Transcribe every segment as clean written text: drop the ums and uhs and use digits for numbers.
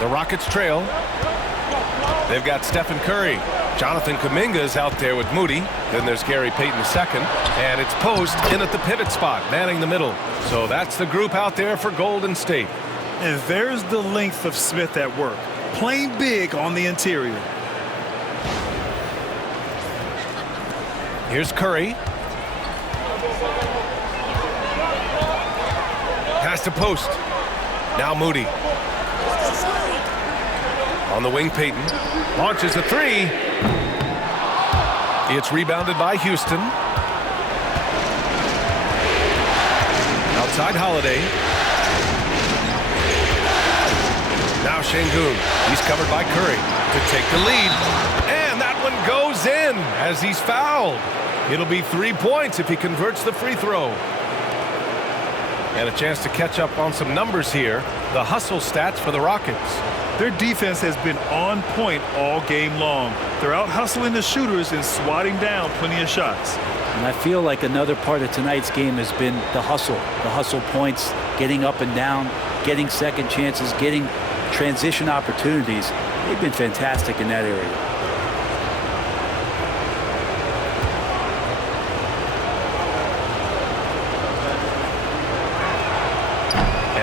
The Rockets trail. They've got Stephen Curry. Jonathan Kuminga's out there with Moody. Then there's Gary Payton II. And it's Post in at the pivot spot, manning the middle. So that's the group out there for Golden State. And there's the length of Smith at work, playing big on the interior. Here's Curry. Pass to Post. Now Moody. On the wing, Payton launches a three. It's rebounded by Houston. Outside Holiday. Now Şengün. He's covered by Curry to take the lead. And that one goes in as he's fouled. It'll be 3 points if he converts the free throw. And a chance to catch up on some numbers here. The hustle stats for the Rockets. Their defense has been on point all game long. They're out hustling the shooters and swatting down plenty of shots. And I feel like another part of tonight's game has been the hustle points, getting up and down, getting second chances, getting transition opportunities. They've been fantastic in that area.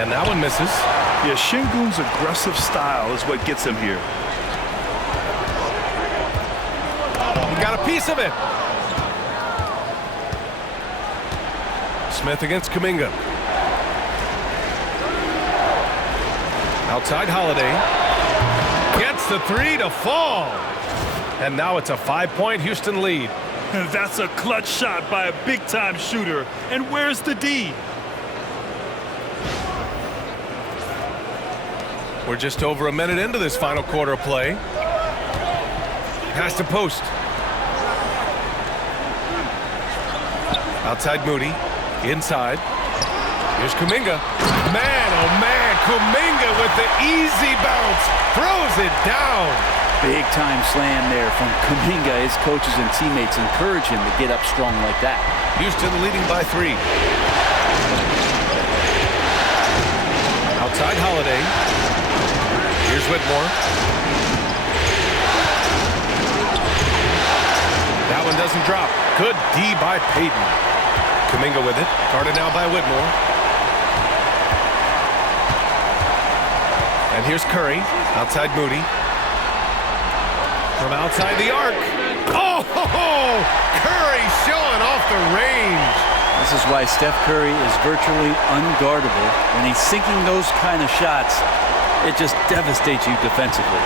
And that one misses. Yeah, Şengün's aggressive style is what gets him here. He got a piece of it. Smith against Kuminga. Outside Holiday. Gets the three to fall. And now it's a 5-point Houston lead. That's a clutch shot by a big-time shooter. And where's the D? We're just over a minute into this final quarter of play. Pass to Post. Outside Moody. Inside. Here's Kuminga. Man, oh man, Kuminga with the easy bounce. Throws it down. Big time slam there from Kuminga. His coaches and teammates encourage him to get up strong like that. Houston leading by 3. Outside Holiday. Here's Whitmore. That one doesn't drop. Good D by Payton. Kuminga with it. Guarded now by Whitmore. And here's Curry. Outside Moody. From outside the arc. Oh! Curry showing off the range. This is why Steph Curry is virtually unguardable. When he's sinking those kind of shots, it just devastates you defensively.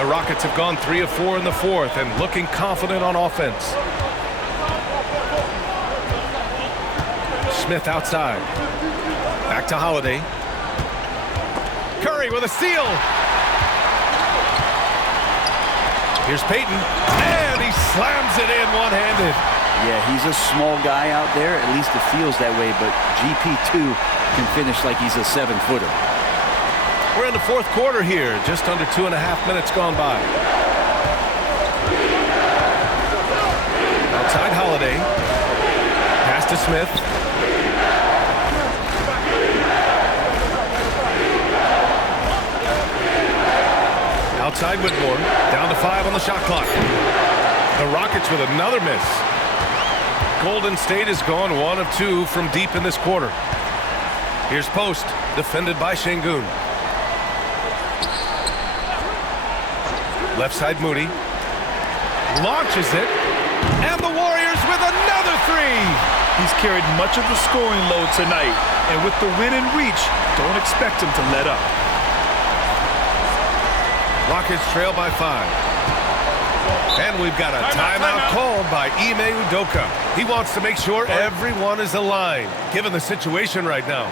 The Rockets have gone 3 of 4 in the fourth and looking confident on offense. Smith outside. Back to Holiday. Curry with a steal. Here's Payton. And he slams it in one-handed. Yeah, he's a small guy out there. At least it feels that way. But GP2 can finish like he's a 7-footer. We're in the fourth quarter here. Just under 2.5 minutes gone by. Outside Holiday. Pass to Smith. Outside Whitmore. Down to 5 on the shot clock. The Rockets with another miss. Golden State has gone 1 of 2 from deep in this quarter. Here's Post. Defended by Şengün. Left side Moody. Launches it. And the Warriors with another three. He's carried much of the scoring load tonight. And with the win in reach, don't expect him to let up. Rockets trail by 5. And we've got a timeout called by Ime Udoka. He wants to make sure everyone is aligned, given the situation right now.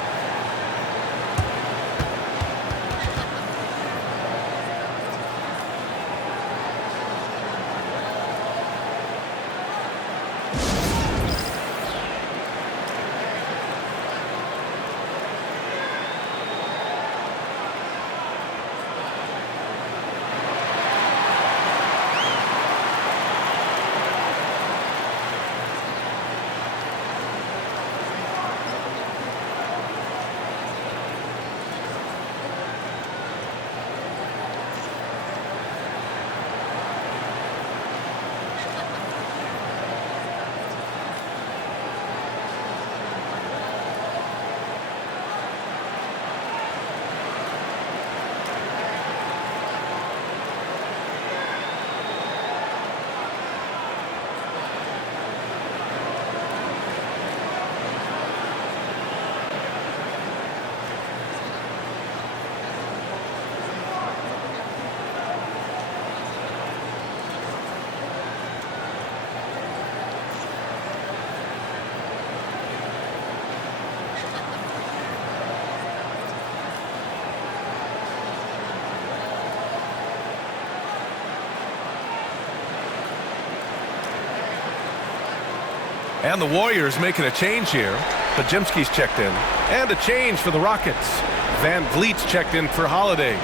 And the Warriors making a change here. Podziemski's checked in. And a change for the Rockets. Van Vliet's checked in for Holiday.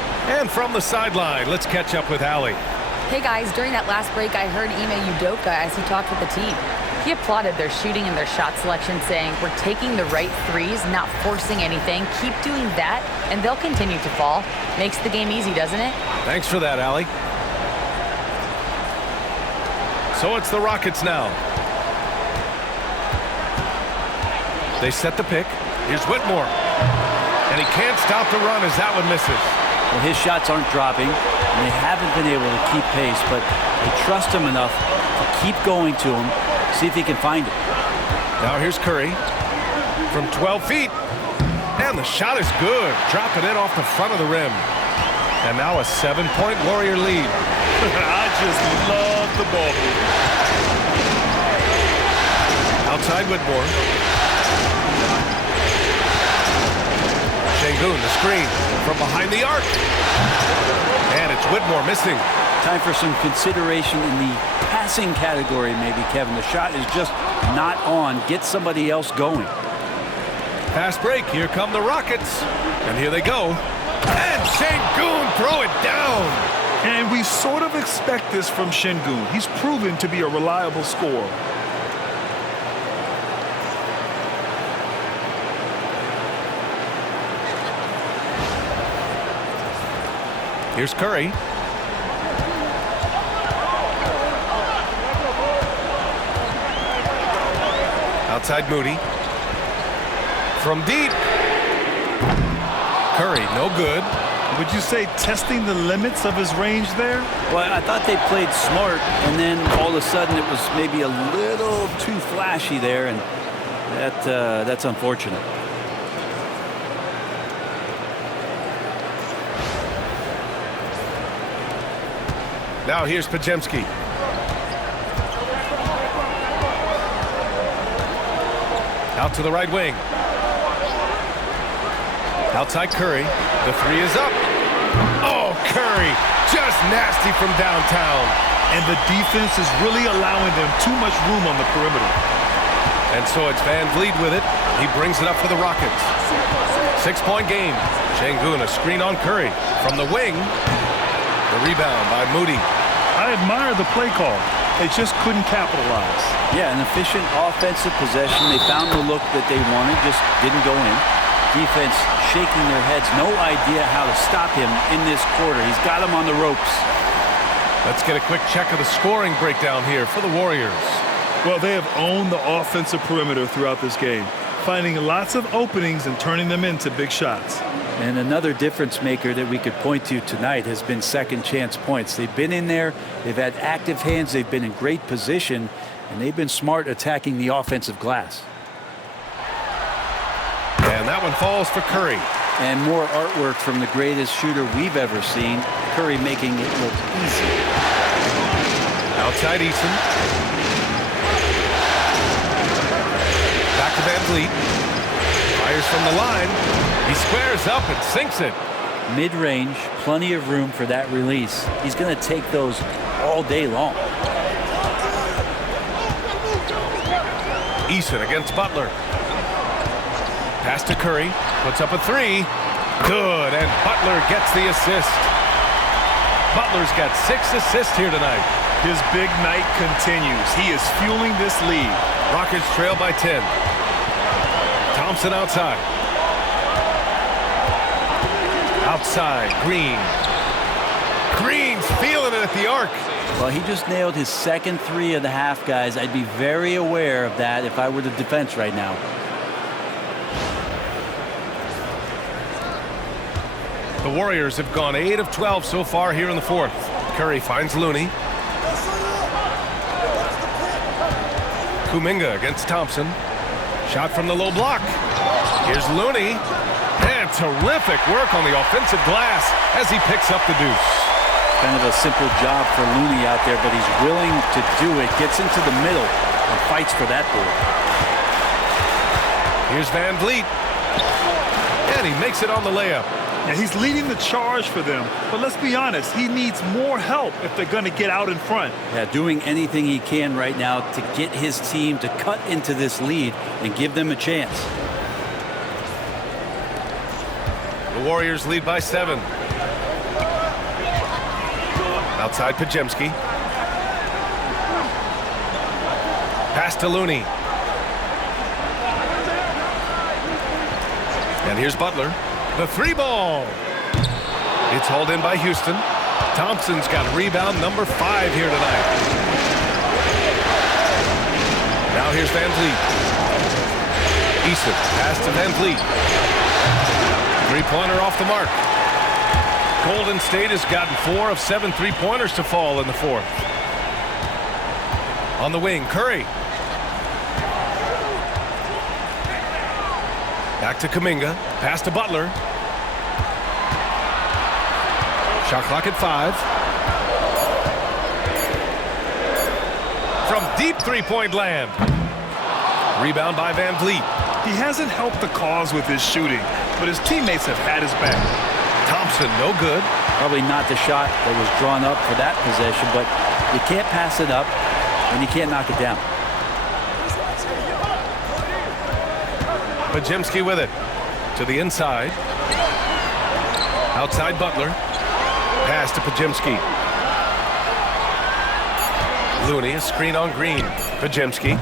And from the sideline, let's catch up with Allie. Hey guys, during that last break, I heard Ime Udoka as he talked with the team. He applauded their shooting and their shot selection, saying, "We're taking the right threes, not forcing anything. Keep doing that, and they'll continue to fall." Makes the game easy, doesn't it? Thanks for that, Allie. So it's the Rockets now. They set the pick. Here's Whitmore. And he can't stop the run as that one misses. Well, his shots aren't dropping, and they haven't been able to keep pace, but they trust him enough to keep going to him, see if he can find it. Now here's Curry from 12 feet. And the shot is good. Dropping it off the front of the rim. And now a 7-point Warrior lead. I just love the ball movement. Outside Whitmore. Şengün, the screen from behind the arc. And it's Whitmore missing. Time for some consideration in the passing category, maybe, Kevin. The shot is just not on. Get somebody else going. Fast break. Here come the Rockets. And here they go. And Şengün throw it down. And we sort of expect this from Şengün. He's proven to be a reliable scorer. Here's Curry. Outside Moody. From deep. Curry, no good. Would you say testing the limits of his range there? Well, I thought they played smart, and then all of a sudden it was maybe a little too flashy there, and that's unfortunate. Now here's Podziemski. Out to the right wing. Outside Curry. The three is up. Oh, Curry. Just nasty from downtown. And the defense is really allowing them too much room on the perimeter. And so it's Van Vliet with it. He brings it up for the Rockets. 6-point game. Şengün, a screen on Curry. From the wing. The rebound by Moody. I admire the play call. They just couldn't capitalize. Yeah, an efficient offensive possession. They found the look that they wanted, just didn't go in. Defense shaking their heads. No idea how to stop him in this quarter. He's got him on the ropes. Let's get a quick check of the scoring breakdown here for the Warriors. Well, they have owned the offensive perimeter throughout this game, finding lots of openings and turning them into big shots. And another difference maker that we could point to tonight has been second chance points. They've been in there, they've had active hands, they've been in great position, and they've been smart attacking the offensive glass. And that one falls for Curry. And more artwork from the greatest shooter we've ever seen. Curry making it look easy. Outside Eason. Back to Van Vliet. Fires from the line. He squares up and sinks it. Mid-range, plenty of room for that release. He's going to take those all day long. Eason against Butler. Pass to Curry. Puts up a three. Good. And Butler gets the assist. Butler's got 6 assists here tonight. His big night continues. He is fueling this lead. Rockets trail by 10. Thompson outside. Outside, Green. Green's feeling it at the arc. Well, he just nailed his second three of the half, guys. I'd be very aware of that if I were the defense right now. The Warriors have gone 8 of 12 so far here in the fourth. Curry finds Looney. Kuminga against Thompson. Shot from the low block. Here's Looney. And terrific work on the offensive glass as he picks up the deuce. Kind of a simple job for Looney out there, but he's willing to do it. Gets into the middle and fights for that board. Here's Van Vliet. And he makes it on the layup. Yeah, he's leading the charge for them, but let's be honest, he needs more help if they're going to get out in front. Yeah, doing anything he can right now to get his team to cut into this lead and give them a chance. The Warriors lead by 7. Outside Pajemski. Pass to Looney. And here's Butler. The 3-ball. It's hauled in by Houston. Thompson's got rebound number 5 here tonight. Now here's Van Vliet. Eason pass to Van Vliet. 3-pointer off the mark. Golden State has gotten 4 of 7 3-pointers to fall in the 4th. On the wing, Curry. Back to Kuminga. Pass to Butler. Shot clock at 5. From deep 3-point land. Rebound by Van Vliet. He hasn't helped the cause with his shooting, but his teammates have had his back. Thompson, no good. Probably not the shot that was drawn up for that possession, but you can't pass it up and you can't knock it down. Pajemski with it. To the inside. Outside Butler. Pass to Pajemski. Looney, a screen on Green. Pajemski.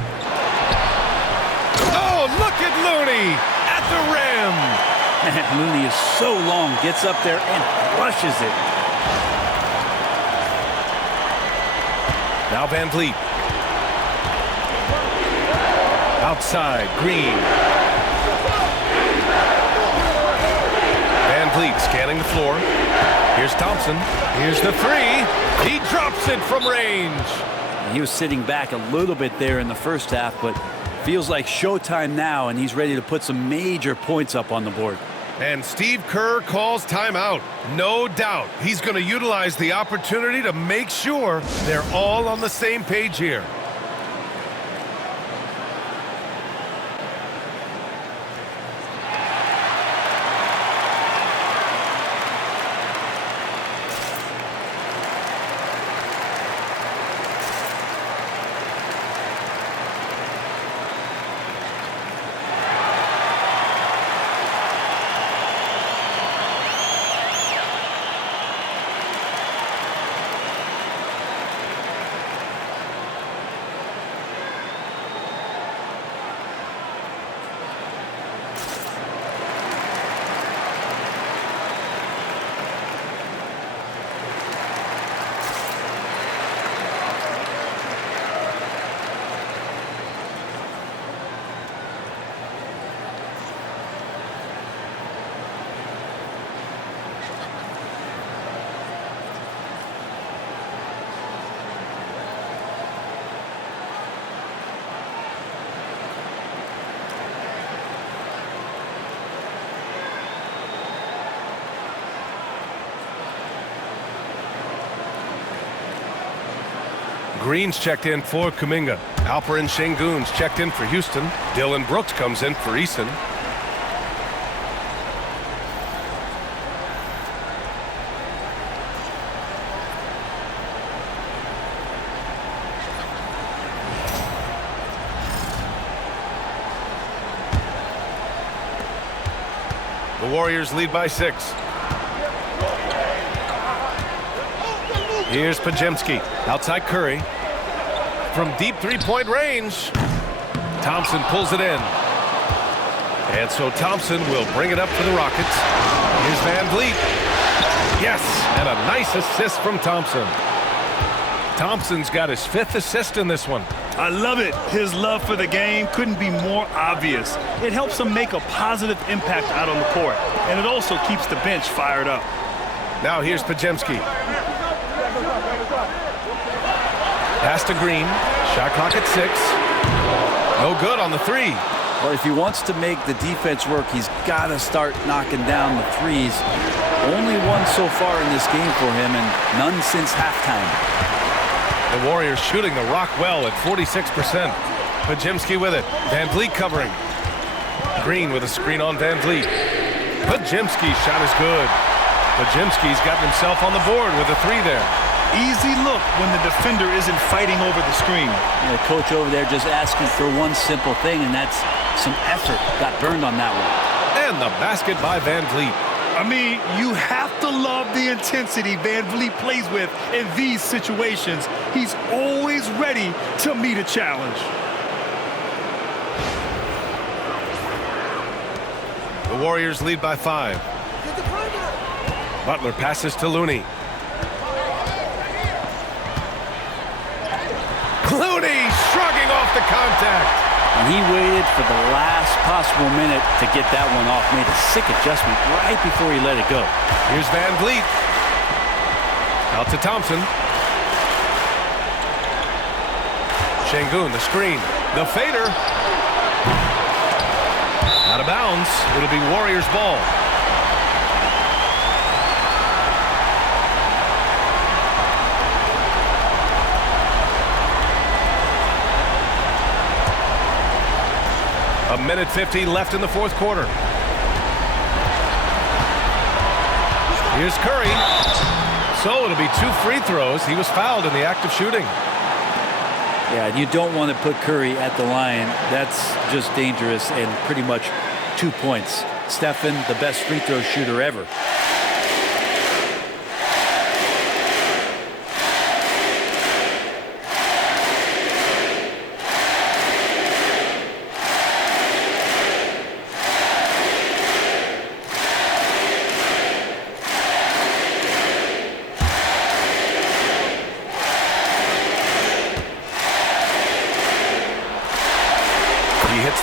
Oh, look at Looney at the rim. Looney is so long, gets up there and crushes it. Now Van Vliet. Outside, Green. Van Vliet scanning the floor. Here's Thompson. Here's the 3. He drops it from range. He was sitting back a little bit there in the first half, but feels like showtime now, and he's ready to put some major points up on the board. And Steve Kerr calls timeout. No doubt he's going to utilize the opportunity to make sure they're all on the same page here. Green's checked in for Kuminga. Alper and Şengün's checked in for Houston. Dylan Brooks comes in for Eason. The Warriors lead by 6. Here's Pajemski. Outside Curry. From deep 3-point range. Thompson pulls it in. And so Thompson will bring it up for the Rockets. Here's Van Vliet. Yes, and a nice assist from Thompson. Thompson's got his 5th assist in this one. I love it. His love for the game couldn't be more obvious. It helps him make a positive impact out on the court, and it also keeps the bench fired up. Now here's Pajemski. Pass to Green. Shot clock at 6. No good on the 3. Well, if he wants to make the defense work, he's got to start knocking down the 3s. Only one so far in this game for him, and none since halftime. The Warriors shooting the rock well at 46%. Pajemski with it. Van Vliet covering. Green with a screen on Van Vliet. Pajimski's shot is good. Pajimski's got himself on the board with a 3 there. Easy look when the defender isn't fighting over the screen. And the coach over there just asking for one simple thing, and that's some effort. Got burned on that one. And the basket by Van Vliet. I mean, you have to love the intensity Van Vliet plays with in these situations. He's always ready to meet a challenge. The Warriors lead by 5. Butler passes to Looney. Looney shrugging off the contact. And he waited for the last possible minute to get that one off. Made a sick adjustment right before he let it go. Here's Van Vliet. Out to Thompson. Şengün, the screen. The fader. Out of bounds. It'll be Warriors ball. A minute 50 left in the fourth quarter. Here's Curry. So it'll be 2 free throws. He was fouled in the act of shooting. Yeah, you don't want to put Curry at the line. That's just dangerous, and pretty much 2 points. Stephen, the best free throw shooter ever.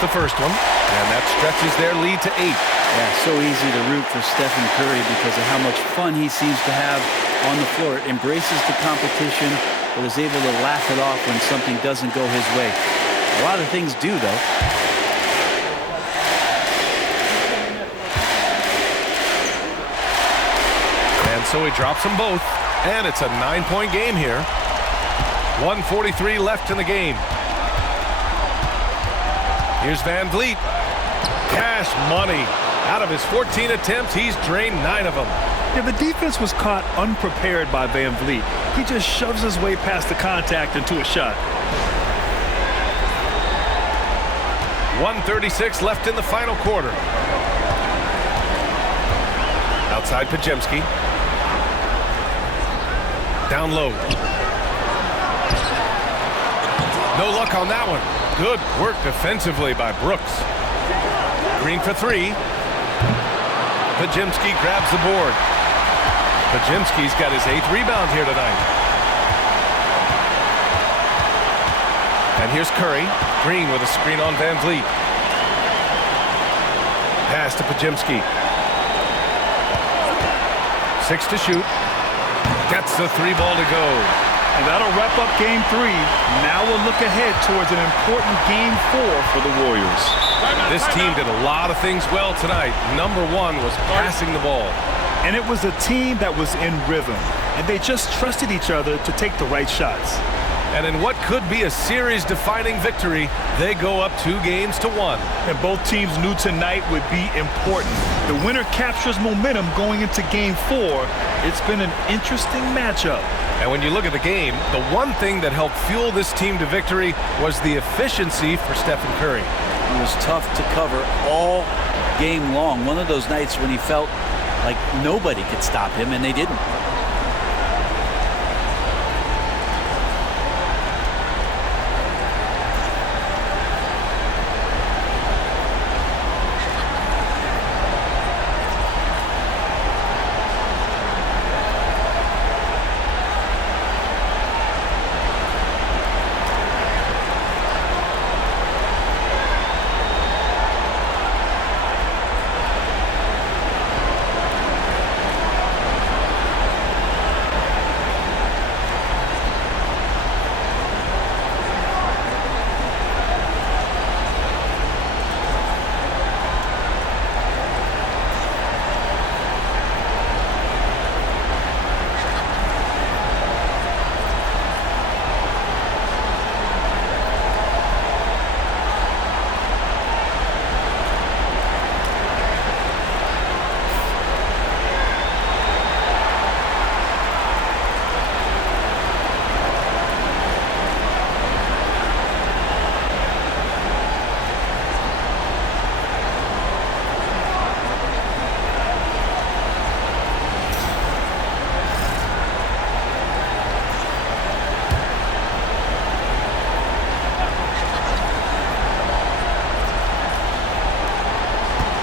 The first one, and that stretches their lead to 8. Yeah, so easy to root for Stephen Curry because of how much fun he seems to have on the floor. Embraces the competition, but is able to laugh it off when something doesn't go his way. A lot of things do, though. And so he drops them both, and it's a 9-point game here. 1:43 left in the game. Here's Van Vliet. Cash money. Out of his 14 attempts, he's drained 9 of them. Yeah, the defense was caught unprepared by Van Vliet. He just shoves his way past the contact into a shot. 1:36 left in the final quarter. Outside Pajimski. Down low. No luck on that one. Good work defensively by Brooks. Green for 3. Pajimski grabs the board. Pajimski's got his 8th rebound here tonight. And here's Curry. Green with a screen on Van Vliet. Pass to Pajimski. 6 to shoot. Gets the 3 ball to go. And that'll wrap up game 3. Now we'll look ahead towards an important game 4 for the Warriors. This team did a lot of things well tonight. Number 1 was passing the ball. And it was a team that was in rhythm. And they just trusted each other to take the right shots. And in what could be a series-defining victory, they go up 2-1. And both teams knew tonight would be important. The winner captures momentum going into game 4. It's been an interesting matchup. And when you look at the game, the one thing that helped fuel this team to victory was the efficiency for Stephen Curry. It was tough to cover all game long. One of those nights when he felt like nobody could stop him, and they didn't.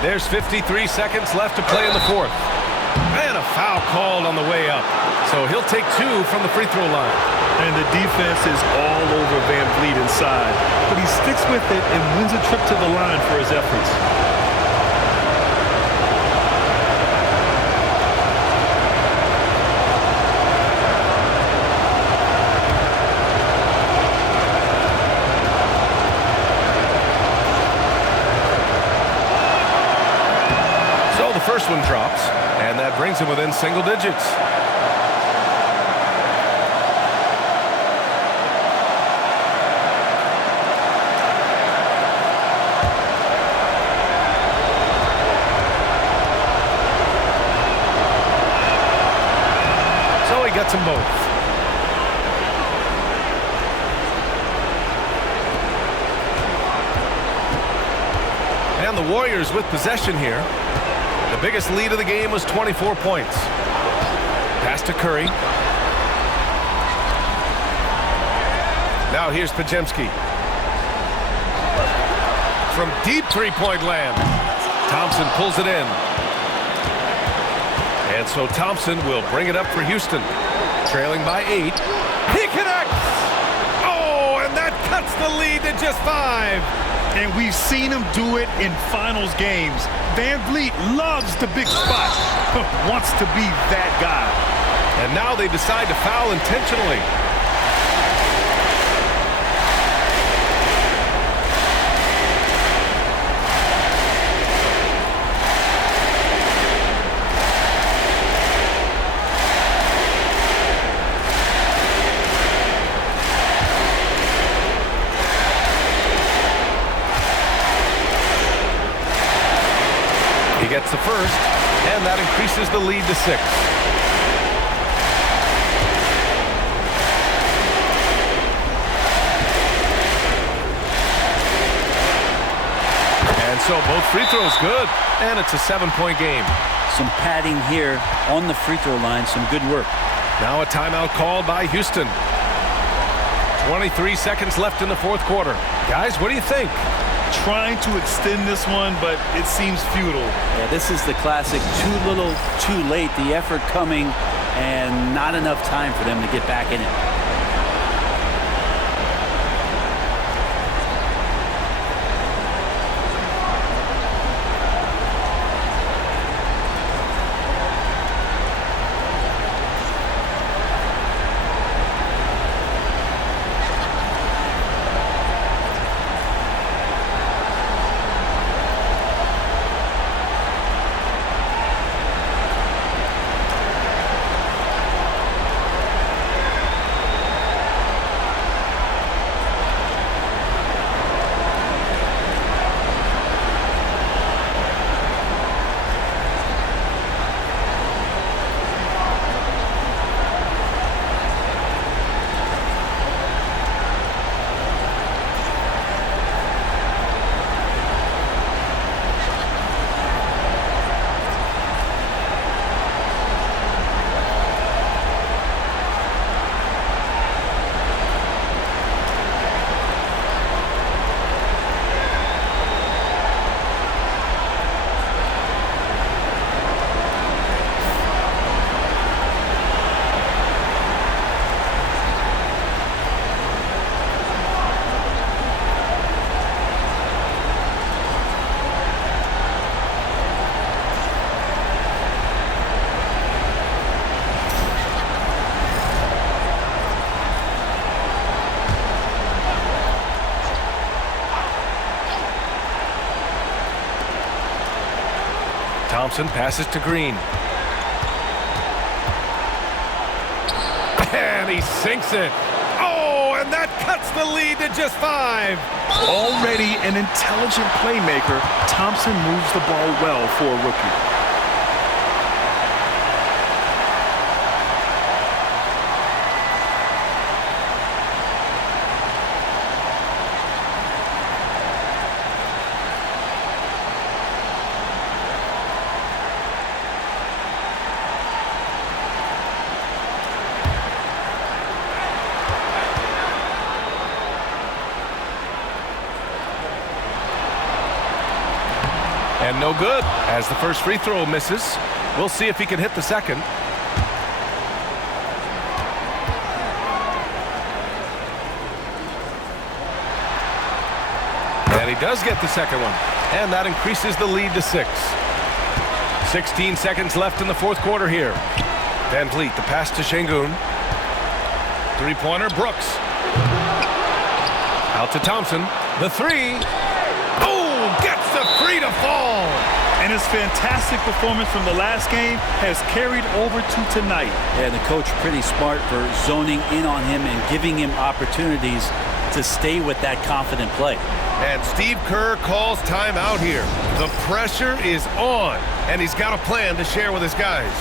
There's 53 seconds left to play in the fourth. And a foul called on the way up. So he'll take 2 from the free throw line. And the defense is all over Van Vliet inside. But he sticks with it and wins a trip to the line for his efforts. So the first one drops, and that brings him within single digits. Gets them both. And the Warriors with possession here. The biggest lead of the game was 24 points. Pass to Curry. Now here's Pajemski. From deep three-point land. Thompson pulls it in. And so Thompson will bring it up for Houston. Trailing by 8. He connects! Oh, and that cuts the lead to just 5. And we've seen him do it in finals games. Van Vliet loves the big spot. Wants to be that guy. And now they decide to foul intentionally. Gets the first, and that increases the lead to 6. And so both free throws good, and it's a 7-point game. Some padding here on the free throw line, some good work. Now a timeout called by Houston. 23 seconds left in the fourth quarter. Guys, what do you think? Trying to extend this one, but it seems futile. Yeah, this is the classic too little, too late. The effort coming and not enough time for them to get back in it. Thompson passes to Green. And he sinks it. Oh, and that cuts the lead to just 5. Already an intelligent playmaker, Thompson moves the ball well for a rookie. And no good, as the first free throw misses. We'll see if he can hit the second. And he does get the second one. And that increases the lead to 6. 16 seconds left in the fourth quarter here. Van Vliet, the pass to Şengün. Three-pointer, Brooks. Out to Thompson. The three. Oh, gets the three to fall. And his fantastic performance from the last game has carried over to tonight. And the coach pretty smart for zoning in on him and giving him opportunities to stay with that confident play. And Steve Kerr calls timeout here. The pressure is on, and he's got a plan to share with his guys.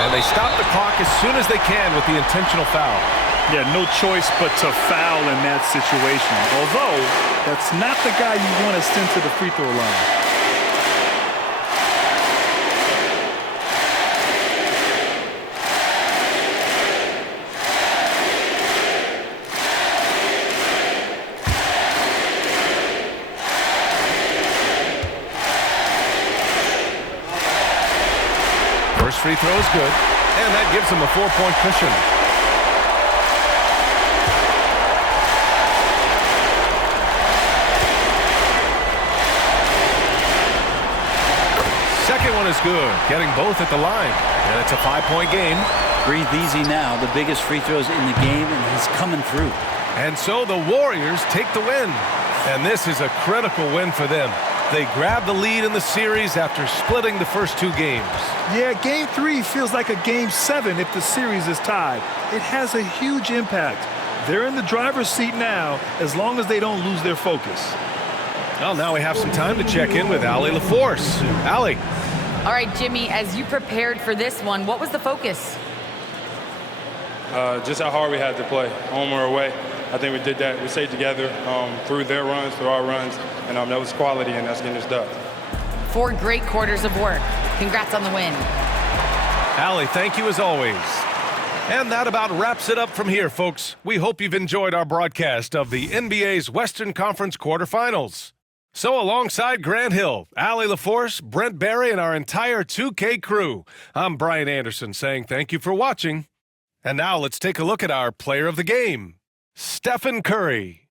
And they stop the clock as soon as they can with the intentional foul. Yeah, no choice but to foul in that situation. Although, that's not the guy you want to send to the free throw line. First free throw is good, and that gives him a 4-point cushion. Second one is good, getting both at the line, and it's a 5-point game. Breathe easy now, the biggest free throws in the game, and he's coming through. And so the Warriors take the win, and this is a critical win for them. They grab the lead in the series after splitting the first 2 games. Yeah, Game 3 feels like a Game 7 if the series is tied. It has a huge impact. They're in the driver's seat now as long as they don't lose their focus. Well, now we have some time to check in with Allie LaForce. Allie. All right, Jimmy, as you prepared for this one, what was the focus? Just how hard we had to play, home or away. I think we did that. We stayed together through their runs, through our runs, and that was quality, and that's getting us done. 4 great quarters of work. Congrats on the win. Allie, thank you as always. And that about wraps it up from here, folks. We hope you've enjoyed our broadcast of the NBA's Western Conference quarterfinals. So alongside Grant Hill, Allie LaForce, Brent Barry, and our entire 2K crew, I'm Brian Anderson saying thank you for watching. And now let's take a look at our player of the game, Stephen Curry.